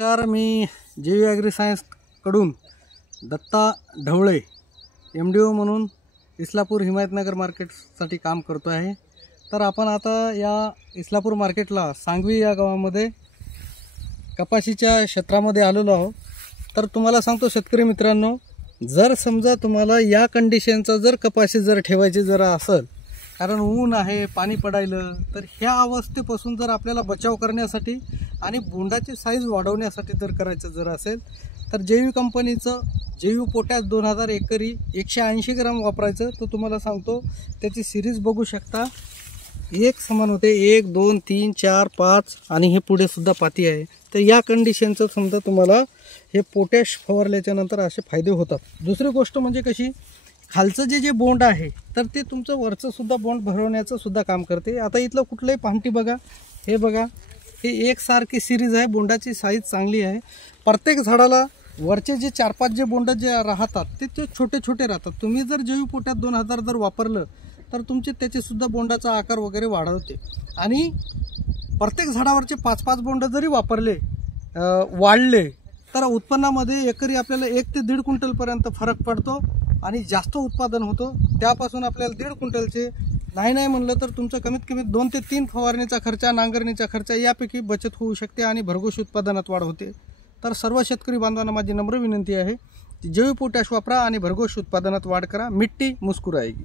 नमस्कार, मी जेवी agree सायन्सकडून Datta Dhawale MDO म्हणून इस्लापूर हिमायतनगर मार्केटसाठी काम करतो आहे। तर आपण आता या इस्लापूर मार्केटला सांगवी या गावामध्ये कपाशीच्या क्षेत्रामध्ये आलेलो आहोत। तर तुम्हाला सांगतो शेतकरी मित्रांनो, जर समजा तुम्हाला या कंडिशनचा जर कपाशी जर ठेवायची जर असेल, कारण ऊन आहे, पाणी पडायलं, तर ह्या अवस्थेपासून जर आपल्याला बचाव करण्यासाठी आणि बोंडाची साईज वाढवण्यासाठी जर करायचं जर असेल तर जेवी कंपनीचं जेवी पोटॅश 2000 एकरी 180 ग्राम वापरायचं। तर तुम्हाला सांगतो त्याची सिरीज बघू शकता, एक समान होते, 1 2 3 4 5 आणि हे पुढे सुद्धा पाती आहे। तर या कंडिशनचं समजा तुम्हाला हे पोटॅश फवारल्याच्या नंतर असे फायदे होतात। दुसरी गोष्ट म्हणजे कशी, खालचं जे बोंड आहे तर ते तुमचं वरचं सुद्धा बोंड भरवण्याचं सुद्धा काम करते। आता इथलं कुठलंही पाहणी बघा, हे बघा, हे एकसारखी सिरीज आहे, बोंडाची साईज चांगली आहे। प्रत्येक झाडाला वरचे जे 4-5 जे बोंड जे राहतात ते छोटे छोटे राहतात। तुम्ही जर जैव पोटॅश 2000 जर वापरलं तर तुमचे त्याचे सुद्धा बोंडाचा आकार वगैरे वाढवते। आणि प्रत्येक झाडावरचे 5-5 बोंड जरी वापरले वाढले तर उत्पन्नामध्ये एकरी आपल्याला 1 ते 1.5 क्विंटलपर्यंत फरक पडतो आणि जास्त उत्पादन होतो। त्यापासून आपल्याला 1.5 क्विंटलचे नाही म्हणलं तर तुमचं कमीत कमी 2 ते 3 फवारणीचा खर्च, नांगरणीचा खर्च यापैकी बचत होऊ शकते आणि भरघोस उत्पादनात वाढ होते। तर सर्व शेतकरी बांधवांना माझी नम्र विनंती आहे की जैव पोटॅश वापरा आणि भरघोस उत्पादनात वाढ करा। मिट्टी मुस्कुराएगी।